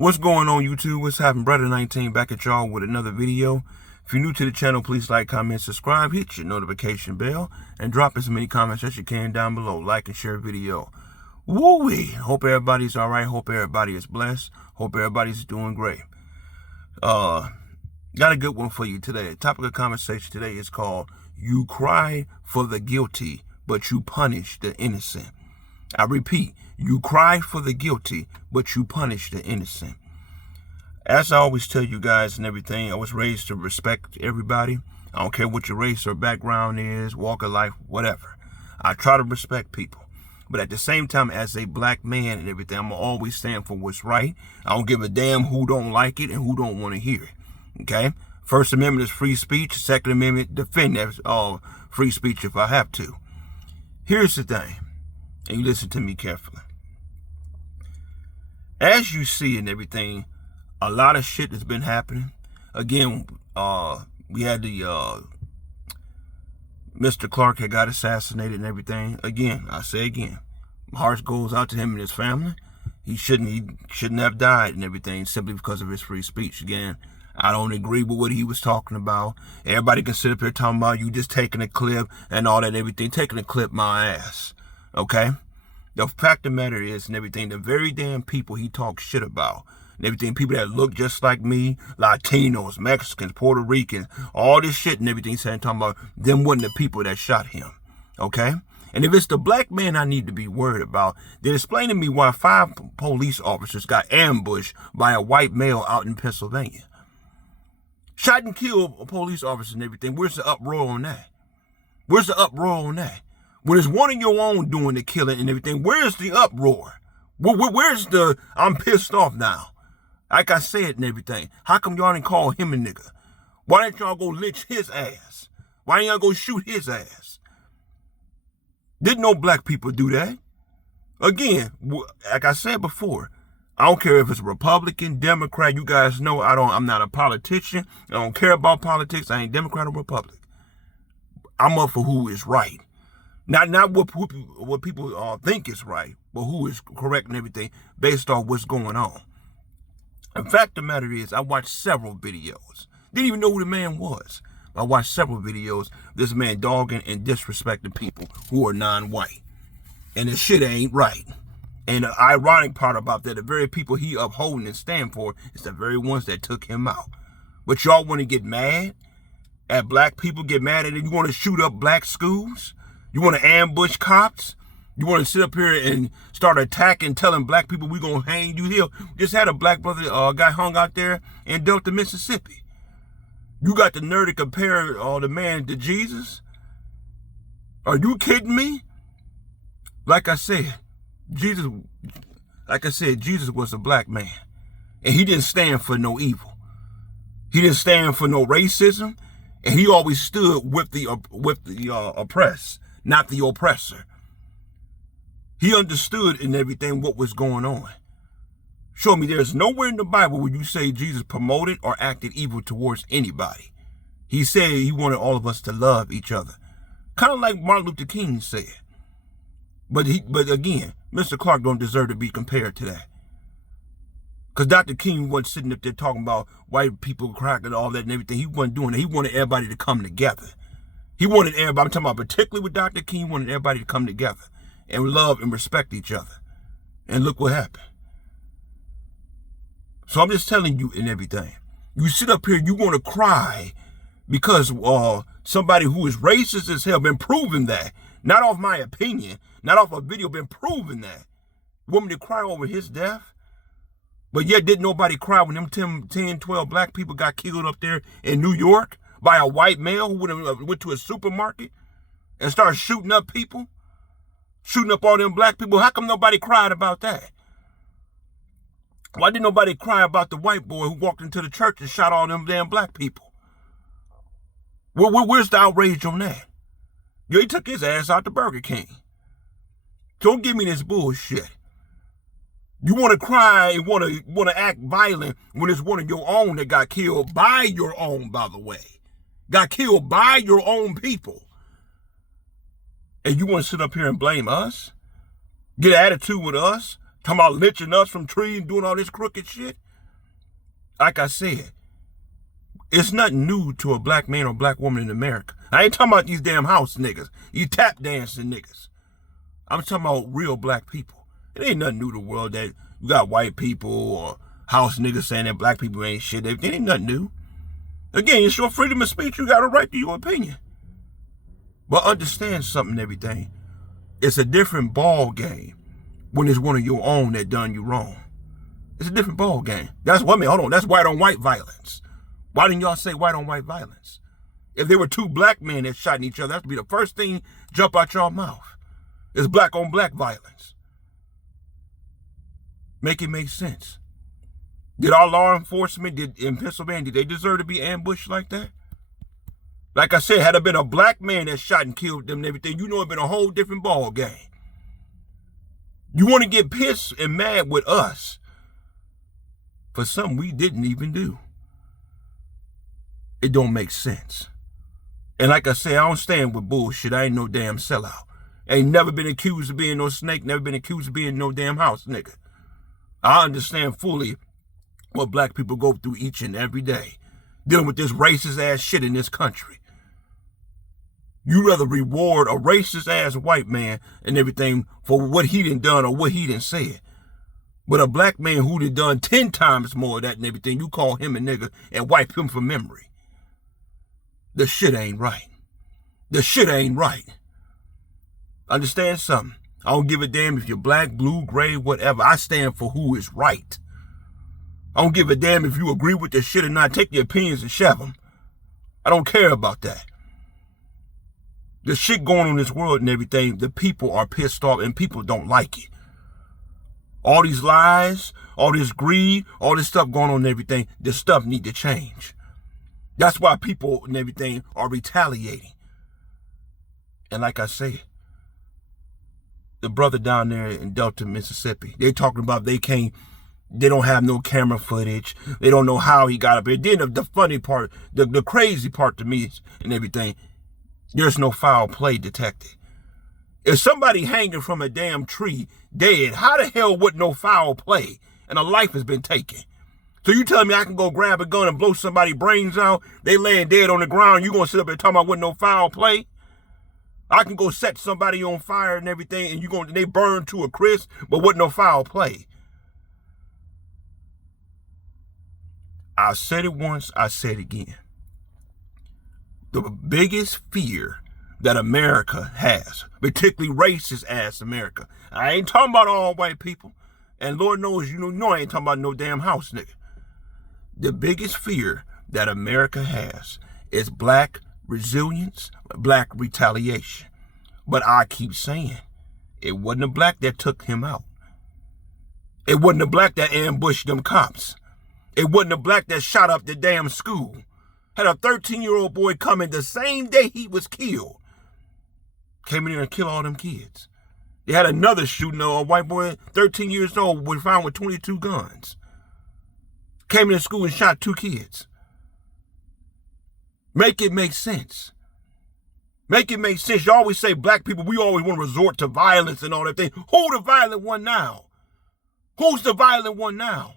What's going on, YouTube? What's happening? Brother 19 back at y'all with another video. If you're new to the channel, please like, comment, subscribe, hit your notification bell, and drop as many comments as you can down below. Like and share video. Woo-wee! Hope everybody's all right. Hope everybody is blessed. Hope everybody's doing great. Got a good one for you today. The topic of conversation today is called "You Cry for the Guilty, but You Punish the Innocent." I repeat, you cry for the guilty, but you punish the innocent. As I always tell you guys and everything, I was raised to respect everybody. I don't care what your race or background is, walk of life, whatever. I try to respect people. But at the same time, as a black man and everything, I'm always stand for what's right. I don't give a damn who don't like it and who don't want to hear it. Okay? First Amendment is free speech. Second Amendment, defend that free speech if I have to. Here's the thing, and you listen to me carefully. As you see and everything, a lot of shit has been happening. Again, we had the Mr. Clark had got assassinated and everything. Again, I say again, my heart goes out to him and his family. He shouldn't have died and everything simply because of his free speech. Again, I don't agree with what he was talking about. Everybody can sit up here talking about you just taking a clip and all that and everything. Taking a clip, my ass. Okay? The fact of the matter is and everything, the very damn people he talks shit about and everything, people that look just like me, Latinos, Mexicans, Puerto Ricans, all this shit and everything, saying, talking about them wasn't the people that shot him. Okay? And if it's the black man I need to be worried about, then explain to me why 5 police officers got ambushed by a white male out in Pennsylvania. Shot and killed police officers and everything. Where's the uproar on that? Where's the uproar on that? When it's one of your own doing the killing and everything, where's the uproar? Where's the, I'm pissed off now? Like I said and everything. How come y'all didn't call him a nigga? Why didn't y'all go lynch his ass? Why didn't y'all go shoot his ass? Didn't no black people do that? Again, like I said before, I don't care if it's Republican, Democrat. You guys know I'm not a politician. I don't care about politics. I ain't Democrat or Republican. I'm up for who is right. Not what people think is right, but who is correct and everything based on what's going on. In fact, the matter is, I watched several videos. Didn't even know who the man was. I watched several videos of this man dogging and disrespecting people who are non-white. And the shit ain't right. And the ironic part about that, the very people he upholding and stand for is the very ones that took him out. But y'all want to get mad at black people, get mad at it? You want to shoot up black schools? You want to ambush cops? You want to sit up here and start attacking, telling black people we're going to hang you here? Just had a black brother guy hung out there in Delta, Mississippi. You got the nerve to compare the man to Jesus? Are you kidding me? Like I said, Jesus was a black man. And he didn't stand for no evil. He didn't stand for no racism. And he always stood with the oppressed, not the oppressor. He understood in everything what was going on. Show me there's nowhere in the Bible where you say Jesus promoted or acted evil towards anybody. He said he wanted all of us to love each other. Kind of like Martin Luther King said. But again, Mr. Clark don't deserve to be compared to that. Because Dr. King wasn't sitting up there talking about white people cracking and all that and everything. He wasn't doing that. He wanted everybody to come together. He wanted everybody, I'm talking about particularly with Dr. King, he wanted everybody to come together and love and respect each other. And look what happened. So I'm just telling you and everything. You sit up here, you want to cry because somebody who is racist as hell been proving that. Not off my opinion, not off a video, been proving that. You want me to cry over his death? But yet didn't nobody cry when them 10, 12 black people got killed up there in New York by a white male who went to a supermarket and started shooting up people? Shooting up all them black people. How come nobody cried about that? Why didn't nobody cry about the white boy who walked into the church and shot all them damn black people? Where's the outrage on that? He took his ass out to Burger King. Don't give me this bullshit. You want to cry and want to act violent when it's one of your own that got killed by your own, by the way. Got killed by your own people. And you want to sit up here and blame us? Get an attitude with us? Talking about lynching us from trees and doing all this crooked shit? Like I said, it's nothing new to a black man or black woman in America. I ain't talking about these damn house niggas, you tap dancing niggas. I'm talking about real black people. It ain't nothing new to the world that you got white people or house niggas saying that black people ain't shit. It ain't nothing new. Again, it's your freedom of speech. You got a right to your opinion. But understand something and everything. It's a different ball game when it's one of your own that done you wrong. It's a different ball game. That's what I mean. Hold on. That's white on white violence. Why didn't y'all say white on white violence? If there were two black men that shot each other, that would be the first thing jump out your mouth. It's black on black violence. Make it make sense. Did our law enforcement in Pennsylvania, did they deserve to be ambushed like that? Like I said, had it been a black man that shot and killed them and everything, you know it'd been a whole different ball game. You want to get pissed and mad with us for something we didn't even do. It don't make sense. And like I say, I don't stand with bullshit. I ain't no damn sellout. Ain't never been accused of being no snake, never been accused of being no damn house nigga. I understand fully what black people go through each and every day, dealing with this racist ass shit in this country. You rather reward a racist ass white man and everything for what he done or what he done said. But a black man who done 10 times more of that and everything, you call him a nigga and wipe him from memory. The shit ain't right. The shit ain't right. Understand something? I don't give a damn if you're black, blue, gray, whatever. I stand for who is right. I don't give a damn if you agree with the shit or not. Take your opinions and shove them. I don't care about that. The shit going on in this world and everything, the people are pissed off and people don't like it. All these lies, all this greed, all this stuff going on and everything, this stuff need to change. That's why people and everything are retaliating. And like I say, the brother down there in Delta, Mississippi, they talking about they don't have no camera footage. They don't know how he got up there. Then the funny part, the crazy part to me and everything, there's no foul play detected. If somebody hanging from a damn tree dead, how the hell would no foul play and a life has been taken? So you telling me I can go grab a gun and blow somebody's brains out? They laying dead on the ground. You gonna sit up there talking about with no foul play? I can go set somebody on fire and everything, and they burn to a crisp, but with no foul play. I said it once, I said it again. The biggest fear that America has, particularly racist ass America. I ain't talking about all white people. And Lord knows, you know I ain't talking about no damn house nigga. The biggest fear that America has is black resilience, black retaliation. But I keep saying, it wasn't a black that took him out. It wasn't a black that ambushed them cops. It wasn't a black that shot up the damn school. Had a 13-year-old boy come in the same day he was killed. Came in there and killed all them kids. They had another shooting, a white boy, 13 years old, was found with 22 guns. Came into school and shot 2 kids. Make it make sense. Make it make sense. You always say black people, we always want to resort to violence and all that thing. Who the violent one now? Who's the violent one now?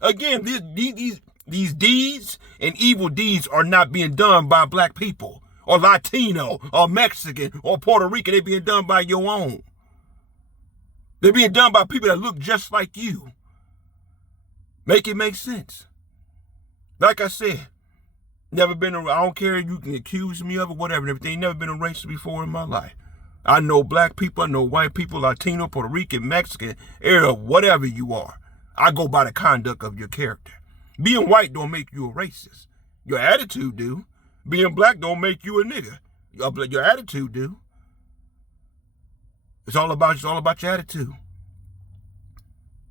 Again, these deeds and evil deeds are not being done by black people or Latino or Mexican or Puerto Rican. They're being done by your own. They're being done by people that look just like you. Make it make sense. Like I said, never been I don't care if you can accuse me of it, whatever and everything. Never been a racist before in my life. I know black people, I know white people, Latino, Puerto Rican, Mexican, Arab, whatever you are. I go by the conduct of your character. Being white don't make you a racist. Your attitude do. Being black don't make you a nigga. Your attitude do. It's all about your attitude.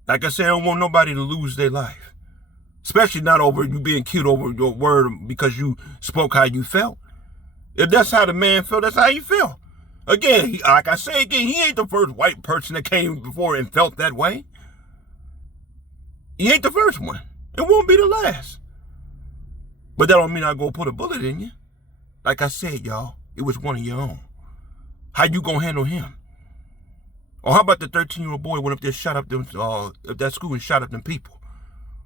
Like I said, I don't want nobody to lose their life. Especially not over you being killed over your word because you spoke how you felt. If that's how the man felt, that's how he felt. Again, like I say again, he ain't the first white person that came before and felt that way. He ain't the first one. It won't be the last. But that don't mean I go put a bullet in you. Like I said, y'all, it was one of your own. How you gonna handle him? Or how about the 13-year-old boy went up there, shot up them, that school and shot up them people?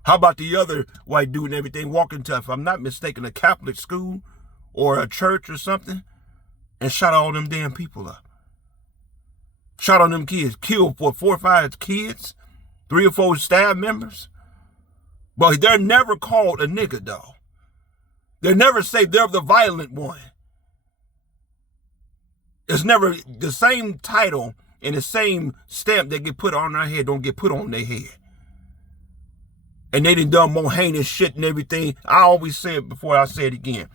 How about the other white dude and everything walking to, if I'm not mistaken, a Catholic school or a church or something, and shot all them damn people up? Shot on them kids, killed 4 or 5 kids, 3 or 4 staff members. But they're never called a nigga, though. They never say they're the violent one. It's never the same title and the same stamp that get put on their head don't get put on their head. And they done more heinous shit and everything. I always say it before, I say it again.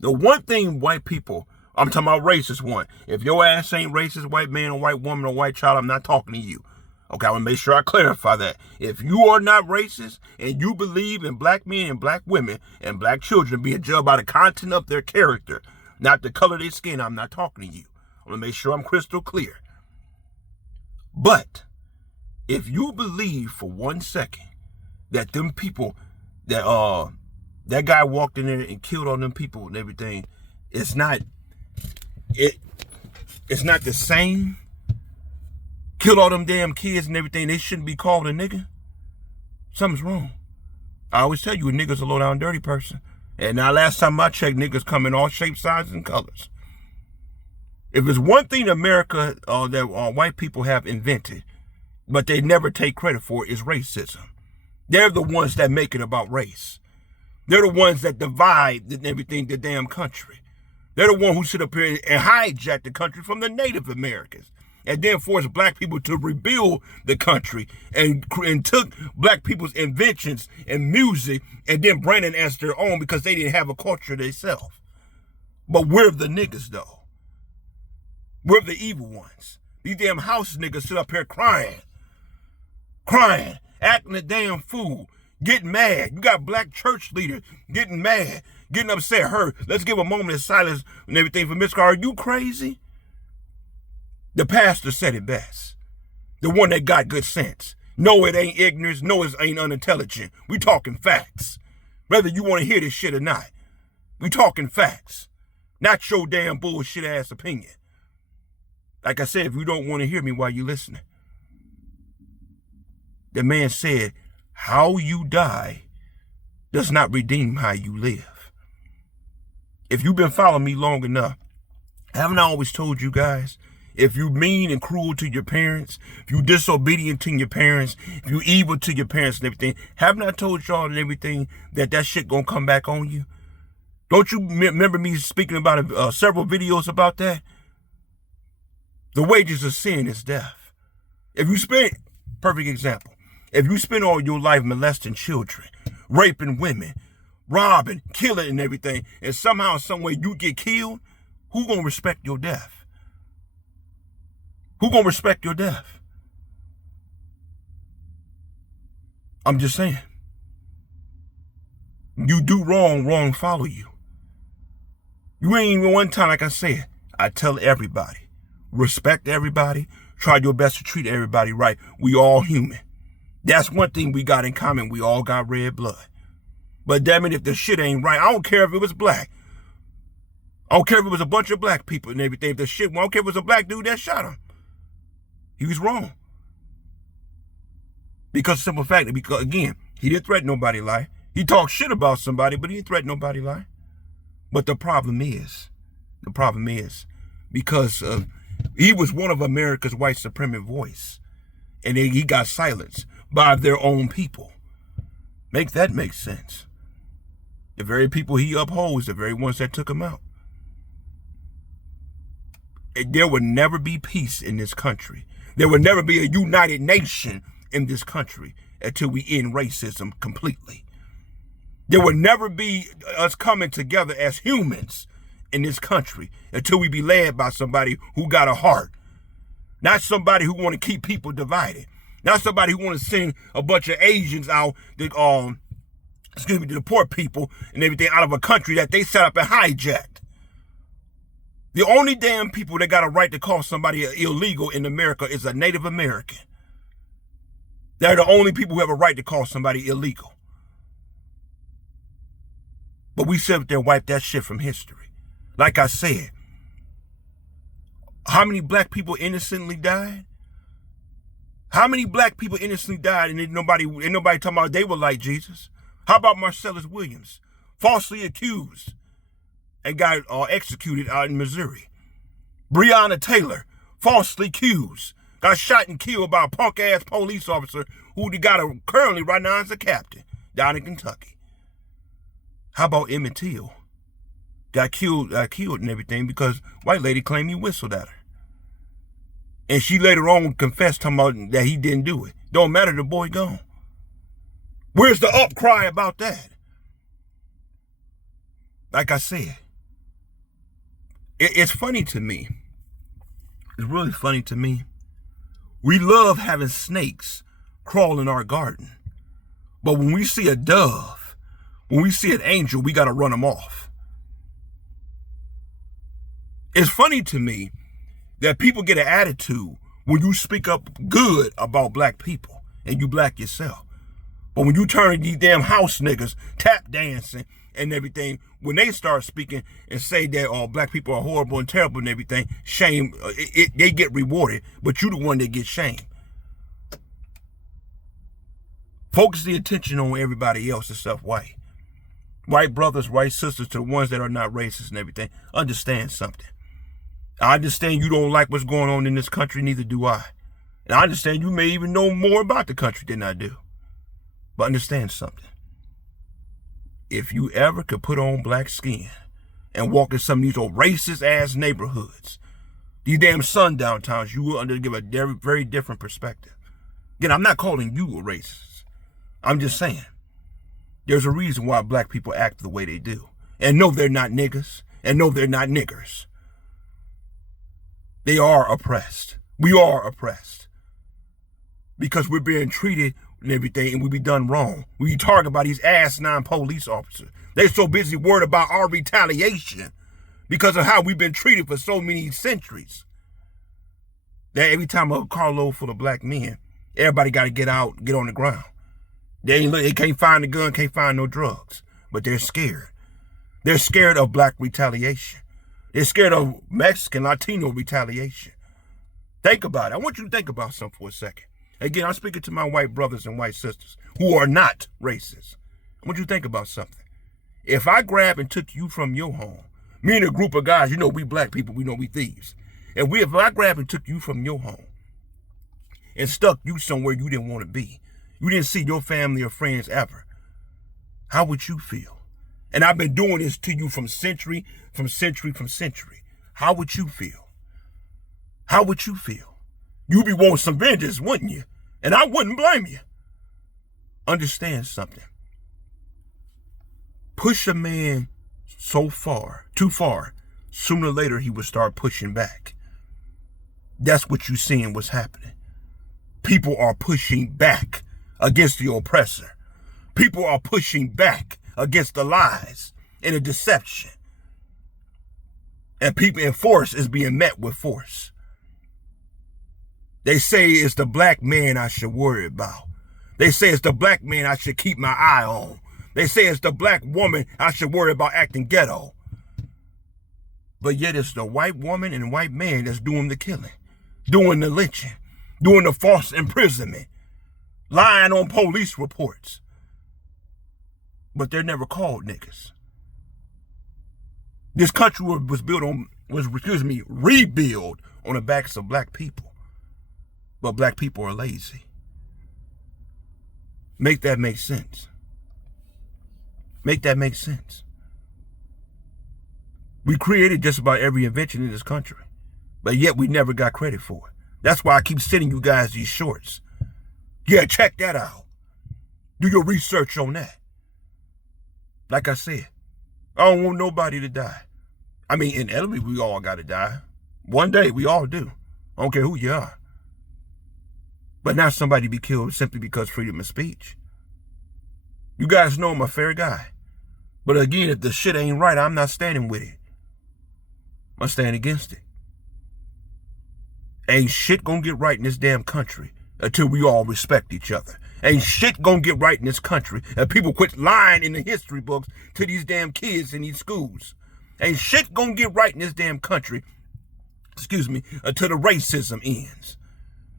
The one thing white people, I'm talking about racist one. If your ass ain't racist, white man or white woman or white child, I'm not talking to you. Okay, I want to make sure I clarify that. If you are not racist and you believe in black men and black women and black children being judged by the content of their character, not the color of their skin, I'm not talking to you. I want to make sure I'm crystal clear. But if you believe for 1 second that them people, that guy walked in there and killed all them people and everything, it's not the same. Killed all them damn kids and everything, they shouldn't be called a nigga. Something's wrong. I always tell you, a nigga's a low down dirty person. And now last time I checked, niggas come in all shapes, sizes, and colors. If there's one thing America that white people have invented, but they never take credit for, is racism. They're the ones that make it about race. They're the ones that divide and everything, the damn country. They're the one who sit up here and hijack the country from the Native Americans, and then forced black people to rebuild the country and took black people's inventions and music and then brand it as their own because they didn't have a culture themselves. But we're the niggas, though. We're the evil ones. These damn house niggas sit up here crying, acting a damn fool, getting mad. You got black church leaders getting mad, getting upset. Let's give a moment of silence and everything for Miss Carr. Are you crazy? The pastor said it best. The one that got good sense. No, it ain't ignorance. No, it ain't unintelligent. We talking facts. Whether you want to hear this shit or not. We talking facts. Not your damn bullshit ass opinion. Like I said, if you don't want to hear me while you listening. The man said, how you die does not redeem how you live. If you've been following me long enough, haven't I always told you guys, if you mean and cruel to your parents, if you disobedient to your parents, if you evil to your parents and everything, haven't I told y'all and everything that shit gonna come back on you? Don't you remember me speaking about several videos about that? The wages of sin is death. If you spend, perfect example, if you spend all your life molesting children, raping women, robbing, killing and everything, and somehow, some way you get killed, who gonna respect your death? Who gonna respect your death? I'm just saying. You do wrong, wrong follow you. You ain't even one time, like I said, I tell everybody, respect everybody, try your best to treat everybody right. We all human. That's one thing we got in common. We all got red blood. But damn it, if the shit ain't right, I don't care if it was black. I don't care if it was a bunch of black people and everything. If the shit, I don't care if it was a black dude that shot him. He was wrong. Because simple fact, because again, he didn't threaten nobody life. He talked shit about somebody, but he didn't threaten nobody life. But the problem is, because he was one of America's white supremacist voice. And he got silenced by their own people. Make that make sense. The very people he upholds, the very ones that took him out. There would never be peace in this country. There will never be a united nation in this country until we end racism completely. There will never be us coming together as humans in this country until we be led by somebody who got a heart. Not somebody who want to keep people divided. Not somebody who want to send a bunch of Asians out to deport people and everything out of a country that they set up and hijacked. The only damn people that got a right to call somebody illegal in America is a Native American. They're the only people who have a right to call somebody illegal. But we sit up there and wipe that shit from history. Like I said, how many black people innocently died? How many black people innocently died and ain't nobody talking about they were like Jesus? How about Marcellus Williams, falsely accused and got executed out in Missouri? Breonna Taylor, falsely accused, got shot and killed by a punk-ass police officer who got currently right now as a captain down in Kentucky. How about Emmett Till? Got killed and everything because white lady claimed he whistled at her. And she later on confessed talking about that he didn't do it. Don't matter, the boy gone. Where's the upcry about that? Like I said, it's funny to me. It's really funny to me. We love having snakes crawl in our garden. But when we see a dove, when we see an angel, we got to run them off. It's funny to me that people get an attitude when you speak up good about black people and you black yourself. But when you turn these damn house niggas tap dancing and everything, when they start speaking and say that black people are horrible and terrible and everything, shame, they get rewarded, but you the one that gets shamed. Focus the attention on everybody else except white. White brothers, white sisters, to the ones that are not racist and everything, understand something. I understand you don't like what's going on in this country, neither do I. And I understand you may even know more about the country than I do. But understand something. If you ever could put on black skin and walk in some of these old racist-ass neighborhoods, these damn sundown towns, you will give a very, very different perspective. Again, I'm not calling you a racist. I'm just saying, there's a reason why black people act the way they do. And no, they're not niggas. And no, they're not niggers. They are oppressed. We are oppressed. Because we're being treated and everything, and we be done wrong. We talk about these asinine police officers. They're so busy worried about our retaliation because of how we've been treated for so many centuries. That every time a carload full of black men, everybody got to get out, get on the ground. They can't find a gun, can't find no drugs, but they're scared. They're scared of black retaliation. They're scared of Mexican, Latino retaliation. Think about it. I want you to think about something for a second. Again, I'm speaking to my white brothers and white sisters who are not racist. I want you to think about something. If I grab and took you from your home, me and a group of guys, you know we black people, we know we thieves. And if I grab and took you from your home and stuck you somewhere you didn't want to be, you didn't see your family or friends ever, how would you feel? And I've been doing this to you from century. How would you feel? How would you feel? You'd be wanting some vengeance, wouldn't you? And I wouldn't blame you. Understand something. Push a man too far, sooner or later he would start pushing back. That's what you're seeing what's happening. People are pushing back against the oppressor. People are pushing back against the lies and the deception. And force is being met with force. They say it's the black man I should worry about. They say it's the black man I should keep my eye on. They say it's the black woman I should worry about acting ghetto. But yet it's the white woman and white man that's doing the killing, doing the lynching, doing the false imprisonment, lying on police reports. But they're never called niggas. This country was rebuilt on the backs of black people. But black people are lazy. Make that make sense. Make that make sense. We created just about every invention in this country, but yet we never got credit for it. That's why I keep sending you guys these shorts. Yeah, check that out. Do your research on that. Like I said, I don't want nobody to die. I mean, inevitably, we all got to die. One day, we all do. I don't care who you are. But not somebody be killed simply because freedom of speech. You guys know I'm a fair guy. But again, if the shit ain't right, I'm not standing with it. I stand against it. Ain't shit gonna get right in this damn country until we all respect each other. Ain't shit gonna get right in this country and people quit lying in the history books to these damn kids in these schools. Ain't shit gonna get right in this damn country, until the racism ends.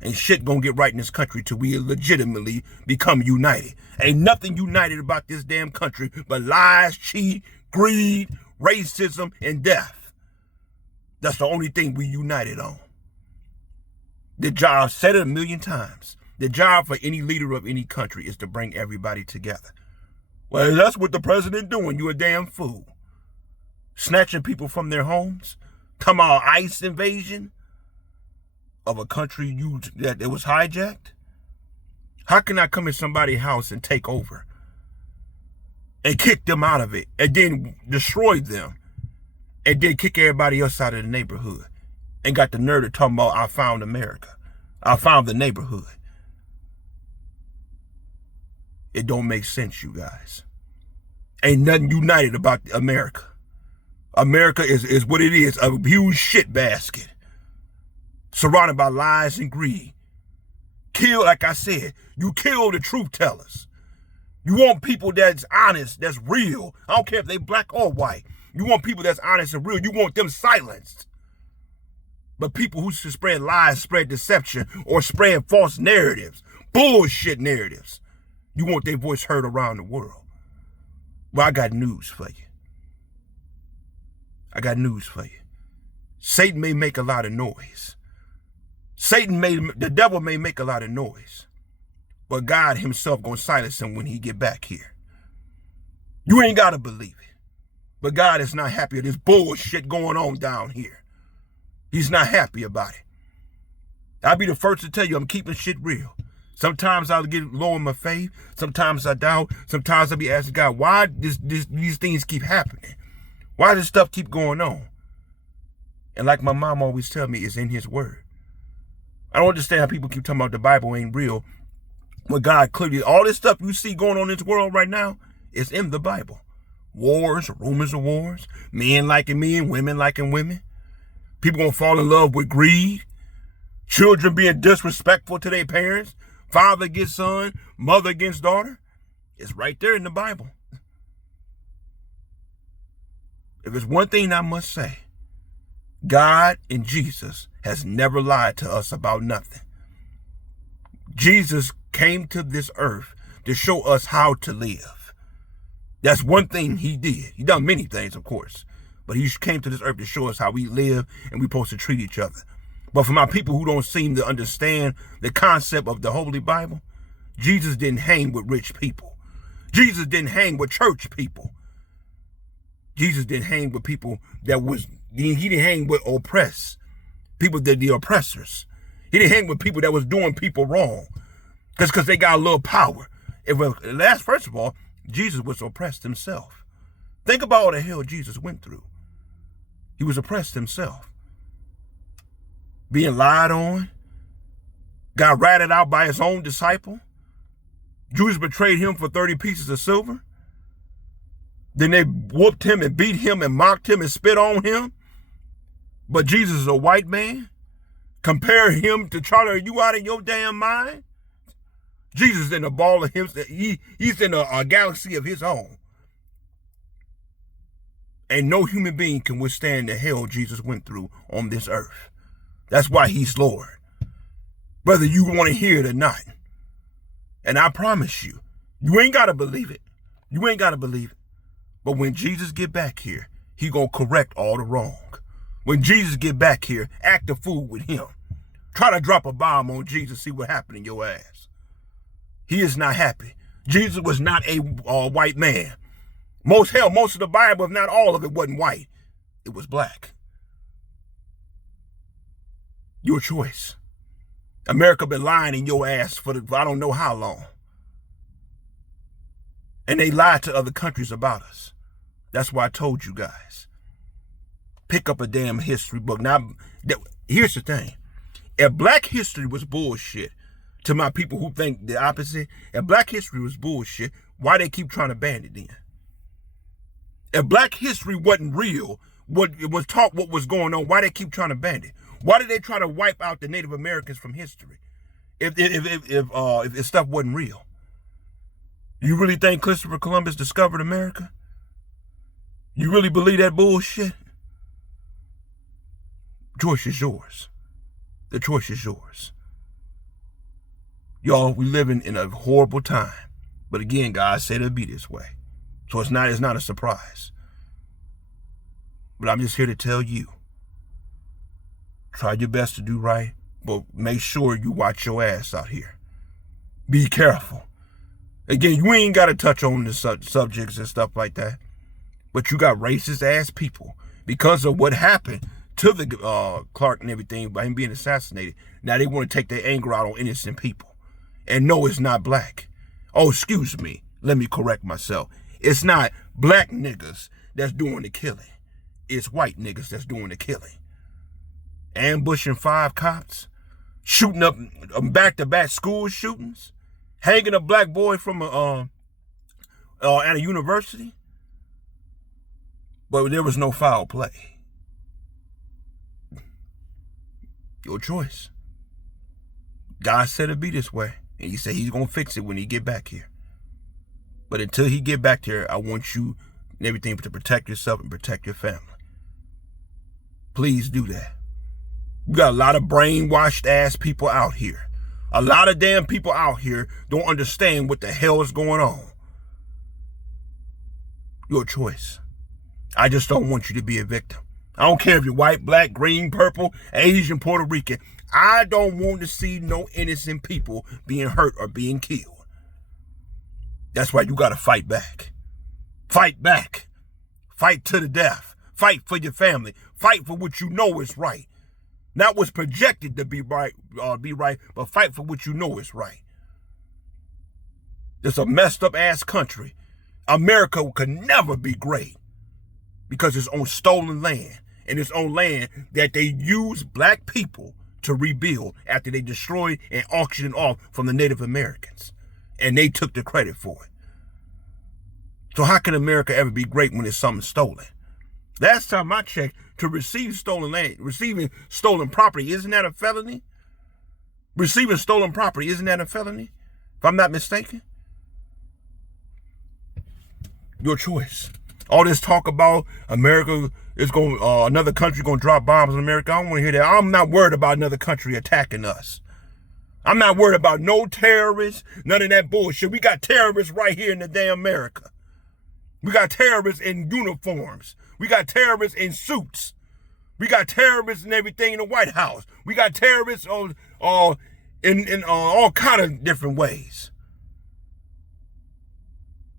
And shit gonna get right in this country till we legitimately become united. Ain't nothing united about this damn country but lies, cheat, greed, racism, and death. That's the only thing we united on. The job, said it a million times, the job for any leader of any country is to bring everybody together. Well, that's what the president doing. You a damn fool. Snatching people from their homes. Come on, ICE invasion of a country that it was hijacked. How can I come in somebody's house and take over and kick them out of it and then destroy them and then kick everybody else out of the neighborhood and got the nerve to talk about I found America. I found the neighborhood. It don't make sense, you guys. Ain't nothing united about America. America is what it is, a huge shit basket. Surrounded by lies and greed. Kill, like I said, you kill the truth tellers. You want people that's honest, that's real. I don't care if they black or white. You want people that's honest and real. You want them silenced. But people who spread lies, spread deception, or spread false narratives, bullshit narratives, you want their voice heard around the world. Well, I got news for you. I got news for you. Satan may make a lot of noise. The devil may make a lot of noise. But God himself gonna silence him when he get back here. You ain't gotta believe it. But God is not happy with this bullshit going on down here. He's not happy about it. I'll be the first to tell you I'm keeping shit real. Sometimes I'll get low in my faith. Sometimes I doubt. Sometimes I'll be asking God, why these things keep happening? Why does stuff keep going on? And like my mom always tell me, it's in his word. I don't understand how people keep talking about the Bible ain't real. When God clearly, all this stuff you see going on in this world right now is in the Bible. Wars, rumors of wars, men liking men, women liking women. People gonna fall in love with greed. Children being disrespectful to their parents. Father against son, mother against daughter. It's right there in the Bible. If there's one thing I must say, God and Jesus has never lied to us about nothing. Jesus came to this earth to show us how to live. That's one thing he did. He done many things, of course, but he came to this earth to show us how we live and we're supposed to treat each other. But for my people who don't seem to understand the concept of the Holy Bible, Jesus didn't hang with rich people. Jesus didn't hang with church people. Jesus didn't hang with people he didn't hang with oppressed people, the oppressors. He didn't hang with people that was doing people wrong because they got a little power. First of all, Jesus was oppressed himself. Think about all the hell Jesus went through. He was oppressed himself. Being lied on, got ratted out by his own disciple. Judas betrayed him for 30 pieces of silver. Then they whooped him and beat him and mocked him and spit on him. But Jesus is a white man. Compare him to Charlie, are you out of your damn mind? Jesus in a ball of him. He's in a galaxy of his own. And no human being can withstand the hell Jesus went through on this earth. That's why he's Lord. Whether you want to hear it or not. And I promise you, you ain't got to believe it. You ain't got to believe it. But when Jesus get back here, he gonna correct all the wrong. When Jesus get back here, act a fool with him. Try to drop a bomb on Jesus, see what happened in your ass. He is not happy. Jesus was not a white man. Most of the Bible, if not all of it, wasn't white. It was black. Your choice. America been lying in your ass for I don't know how long. And they lied to other countries about us. That's why I told you guys. Pick up a damn history book. Now, here's the thing. If black history was bullshit, to my people who think the opposite, if black history was bullshit, why they keep trying to ban it then? If black history wasn't real, what was going on, why they keep trying to ban it? Why did they try to wipe out the Native Americans from history? If stuff wasn't real? You really think Christopher Columbus discovered America? You really believe that bullshit? Choice is yours. The choice is yours. Y'all, we living in a horrible time. But again, God said it'll be this way. So it's not a surprise. But I'm just here to tell you, try your best to do right, but make sure you watch your ass out here. Be careful. Again, you ain't got to touch on the subjects and stuff like that. But you got racist ass people because of what happened to the Clark and everything by him being assassinated. Now they want to take their anger out on innocent people. And no, it's not black. Oh, excuse me. Let me correct myself. It's not black niggas that's doing the killing. It's white niggas that's doing the killing. Ambushing 5 cops, shooting up back-to-back school shootings, hanging a black boy from at a university. But there was no foul play. Your choice. God said it'd be this way. And he said he's going to fix it when he get back here. But until he get back here, I want you and everything to protect yourself and protect your family. Please do that. You got a lot of brainwashed ass people out here. A lot of damn people out here don't understand what the hell is going on. Your choice. I just don't want you to be a victim. I don't care if you're white, black, green, purple, Asian, Puerto Rican. I don't want to see no innocent people being hurt or being killed. That's why you got to fight back. Fight back. Fight to the death. Fight for your family. Fight for what you know is right. Not what's projected to be right, but fight for what you know is right. It's a messed up ass country. America could never be great because it's on stolen land, and it's on land that they use black people to rebuild after they destroyed and auctioned it off from the Native Americans, and they took the credit for it. So how can America ever be great when it's something stolen? Last time I checked, to receive stolen land, receiving stolen property, isn't that a felony? Receiving stolen property, isn't that a felony? If I'm not mistaken. Your choice. All this talk about America is going, another country going to drop bombs on America. I don't want to hear that. I'm not worried about another country attacking us. I'm not worried about no terrorists, none of that bullshit. We got terrorists right here in the damn America. We got terrorists in uniforms. We got terrorists in suits. We got terrorists and everything in the White House. We got terrorists in all kind of different ways.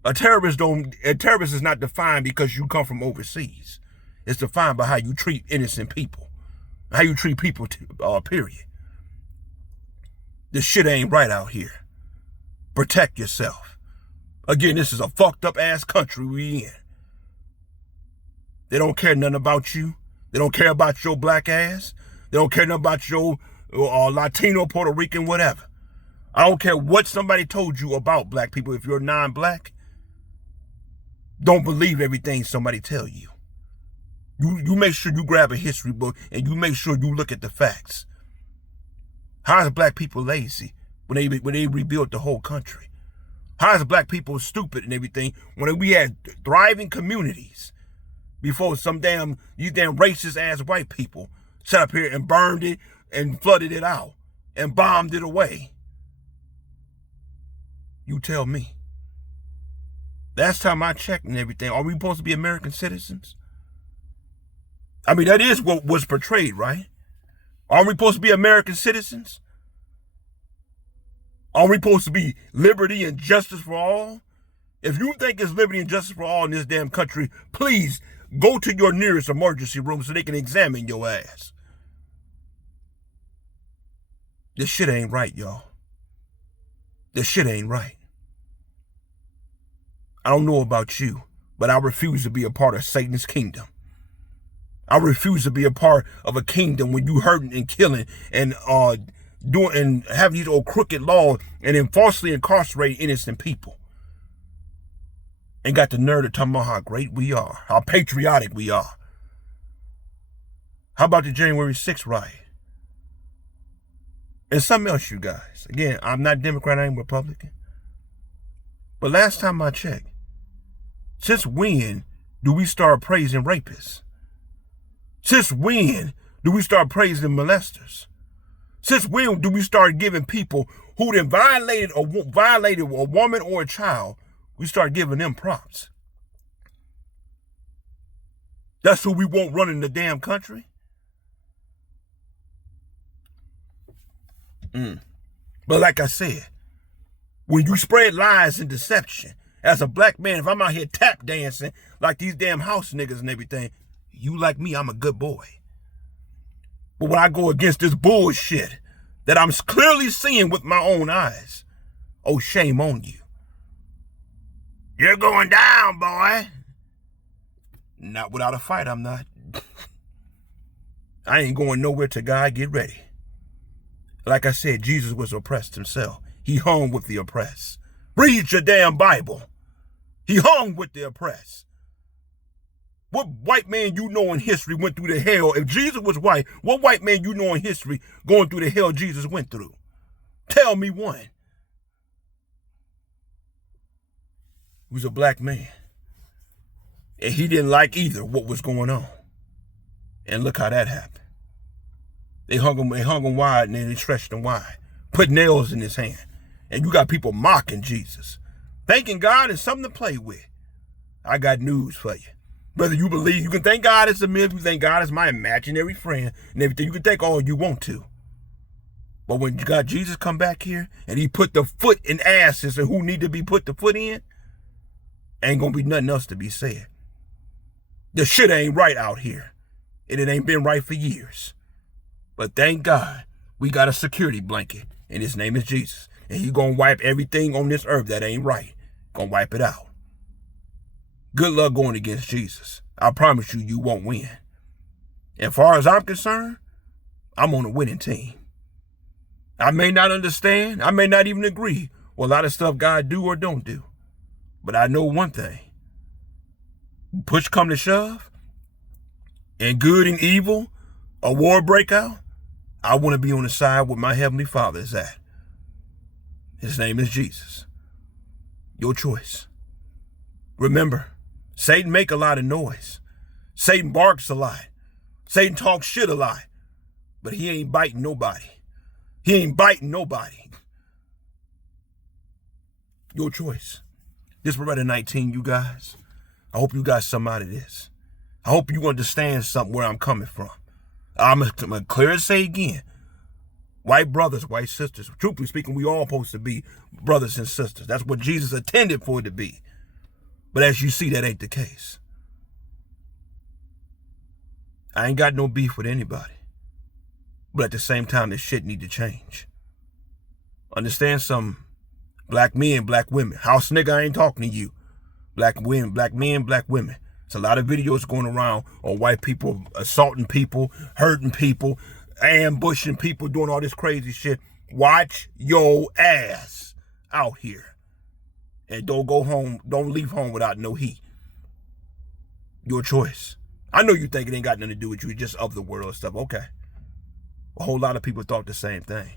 A terrorist is not defined because you come from overseas. It's defined by how you treat innocent people, how you treat people. Period. This shit ain't right out here. Protect yourself. Again, this is a fucked up ass country we in. They don't care nothing about you. They don't care about your black ass. They don't care nothing about your Latino, Puerto Rican, whatever. I don't care what somebody told you about black people. If you're non-black, don't believe everything somebody tell you. You make sure you grab a history book and you make sure you look at the facts. How is black people lazy when they rebuilt the whole country? How is black people stupid and everything when we had thriving communities before these damn racist ass white people sat up here and burned it and flooded it out and bombed it away? You tell me. Last time I checked and everything, are we supposed to be American citizens? I mean, that is what was portrayed, right? Are we supposed to be American citizens? Are we supposed to be liberty and justice for all? If you think it's liberty and justice for all in this damn country, please go to your nearest emergency room so they can examine your ass. This shit ain't right, y'all. This shit ain't right. I don't know about you, but I refuse to be a part of Satan's kingdom. I refuse to be a part of a kingdom when you hurting and killing and doing and having these old crooked laws and then falsely incarcerate innocent people. And got the nerve to talk about how great we are, how patriotic we are. How about the January 6th riot? And something else, you guys. Again, I'm not Democrat, I ain't Republican. But last time I checked, since when do we start praising rapists? Since when do we start praising molesters? Since when do we start giving people who then violated a woman or a child, we start giving them props? That's who we want running the damn country? But like I said, when you spread lies and deception, as a black man, if I'm out here tap dancing like these damn house niggas and everything, you like me, I'm a good boy. But when I go against this bullshit that I'm clearly seeing with my own eyes, oh, shame on you. You're going down, boy. Not without a fight, I'm not. I ain't going nowhere till God get ready. Like I said, Jesus was oppressed himself. He hung with the oppressed. Read your damn Bible. He hung with the oppressed. What white man you know in history went through the hell? If Jesus was white, what white man you know in history going through the hell Jesus went through? Tell me one. He was a black man. And he didn't like either what was going on. And look how that happened. They hung him wide and then they stretched him wide. Put nails in his hand. And you got people mocking Jesus. Thanking God is something to play with. I got news for you. Whether you believe, you can thank God as a myth, you think God is my imaginary friend, and everything. You can think all you want to. But when you got Jesus come back here, and he put the foot in asses and who need to be put the foot in, ain't gonna be nothing else to be said. The shit ain't right out here. And it ain't been right for years. But thank God, we got a security blanket, and his name is Jesus. And he gonna wipe everything on this earth that ain't right. Gonna wipe it out. Good luck going against Jesus. I promise you, you won't win. As far as I'm concerned, I'm on a winning team. I may not understand. I may not even agree with a lot of stuff God do or don't do. But I know one thing. Push come to shove, and good and evil, a war break out, I want to be on the side where my Heavenly Father is at. His name is Jesus. Your choice. Remember, Satan make a lot of noise. Satan barks a lot. Satan talks shit a lot. But he ain't biting nobody. He ain't biting nobody. Your choice. This Beretta 19, you guys. I hope you got something out of this. I hope you understand something where I'm coming from. I'm going to clear and say again. White brothers, white sisters. Truthfully speaking, we all supposed to be brothers and sisters. That's what Jesus intended for it to be. But as you see, that ain't the case. I ain't got no beef with anybody. But at the same time, this shit need to change. Understand something? Black men, black women. House nigga, I ain't talking to you. Black women, black men, black women. It's a lot of videos going around on white people assaulting people, hurting people, ambushing people, doing all this crazy shit. Watch your ass out here. And don't go home, don't leave home without no heat. Your choice. I know you think it ain't got nothing to do with you, just of the world and stuff. Okay. A whole lot of people thought the same thing.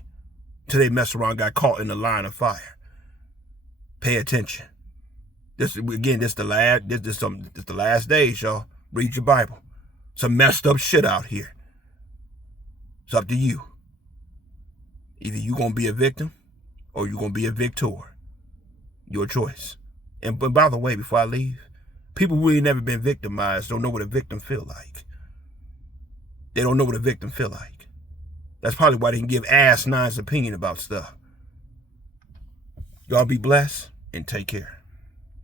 Till they mess around, got caught in the line of fire. Pay attention. This the last days, y'all. Read your Bible. Some messed up shit out here. It's up to you. Either you gonna be a victim or you gonna be a victor. Your choice. And but by the way, before I leave, people who ain't never been victimized don't know what a victim feel like. They don't know what a victim feel like. That's probably why they can give ass nine's opinion about stuff. Y'all be blessed and take care.